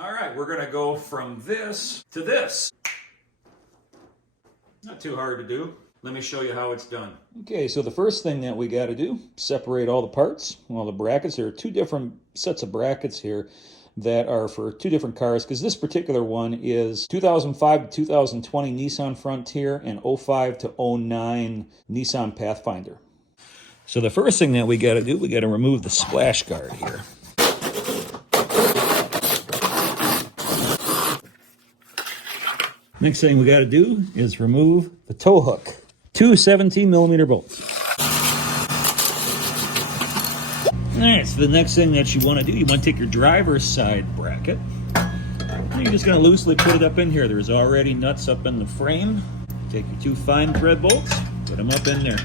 All right, we're gonna go from this to this. Not too hard to do. Let me show you how it's done. Okay, so the first thing that we gotta do, separate all the parts, all the brackets. There are two different sets of brackets here that are for two different cars, because this particular one is 2005 to 2020 Nissan Frontier and 05 to 09 Nissan Pathfinder. So the first thing that we gotta do, we gotta remove the splash guard here. Next thing we got to do is remove the tow hook. Two 17mm bolts. All right, so the next thing that you want to do, you want to take your driver's side bracket. And you're just going to loosely put it up in here. There's already nuts up in the frame. Take your two fine thread bolts, put them up in there.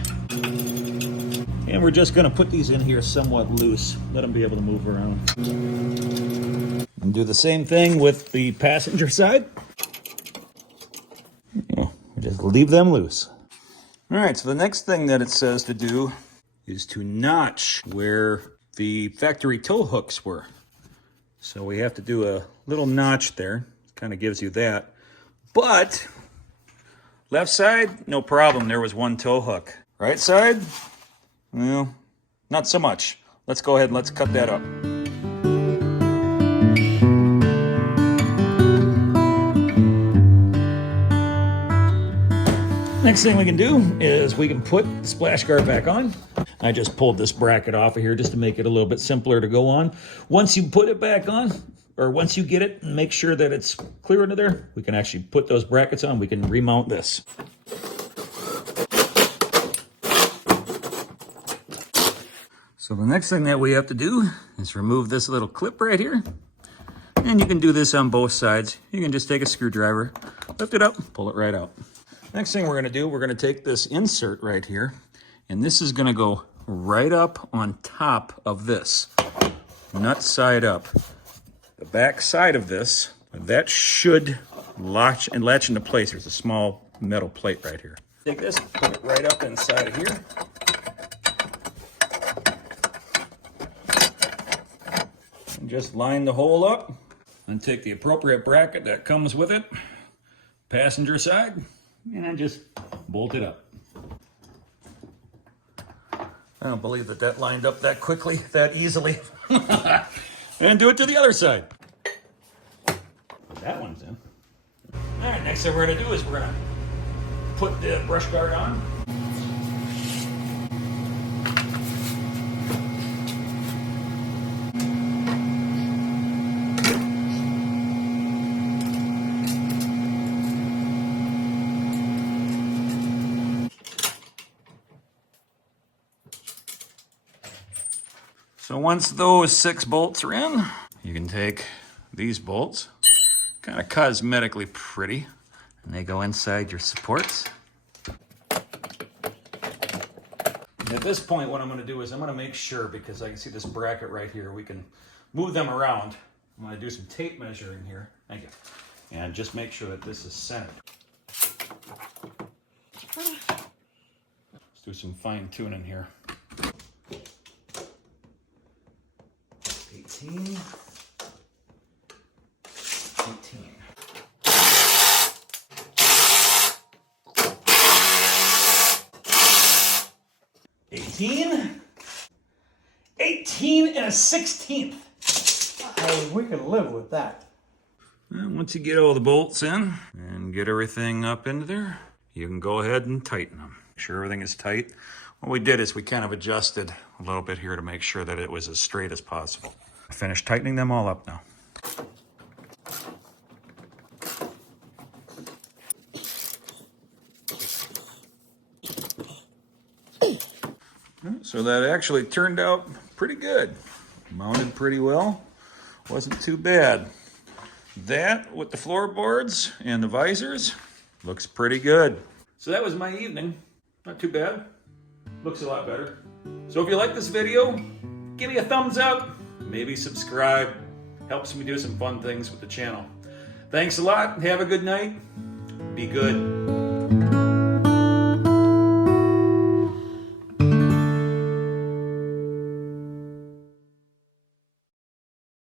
And we're just going to put these in here somewhat loose. Let them be able to move around. And do the same thing with the passenger side. Just leave them loose. All right, so the next thing that it says to do is to notch where the factory tow hooks were. So we have to do a little notch there. Kind of gives you that. But left side, no problem. There was one tow hook. Right side, well, not so much. Let's go ahead and let's cut that up. Next thing we can do is we can put the splash guard back on. I just pulled this bracket off of here just to make it a little bit simpler to go on. Once you put it back on, or once you get it and make sure that it's clear into there, we can actually put those brackets on. We can remount this. So the next thing that we have to do is remove this little clip right here. And you can do this on both sides. You can just take a screwdriver, lift it up, pull it right out. Next thing we're going to do, we're going to take this insert right here, and this is going to go right up on top of this, nut side up. The back side of this, that should latch into place. There's a small metal plate right here. Take this, put it right up inside of here. And just line the hole up, and take the appropriate bracket that comes with it, passenger side, and then just bolt it up. I don't believe that that lined up that quickly, that easily. And do it to the other side. That one's in. All right, next thing we're gonna do is we're gonna put the brush guard on. So once those 6 bolts are in, you can take these bolts, kind of cosmetically pretty, and they go inside your supports. And at this point, what I'm going to do is I'm going to make sure, because I can see this bracket right here, we can move them around. I'm going to do some tape measuring here. Thank you. And just make sure that this is centered. Let's do some fine tuning here. 18. 18 and a 16th. We can live with that. And once you get all the bolts in and get everything up into there, you can go ahead and tighten them. Make sure everything is tight. What we did is we kind of adjusted a little bit here to make sure that it was as straight as possible. I finished tightening them all up now. So that actually turned out pretty good. Mounted pretty well. Wasn't too bad. That with the floorboards and the visors looks pretty good. So that was my evening. Not too bad. Looks a lot better. So if you like this video, give me a thumbs up. Maybe subscribe. Helps me do some fun things with the channel. Thanks a lot. Have a good night. Be good.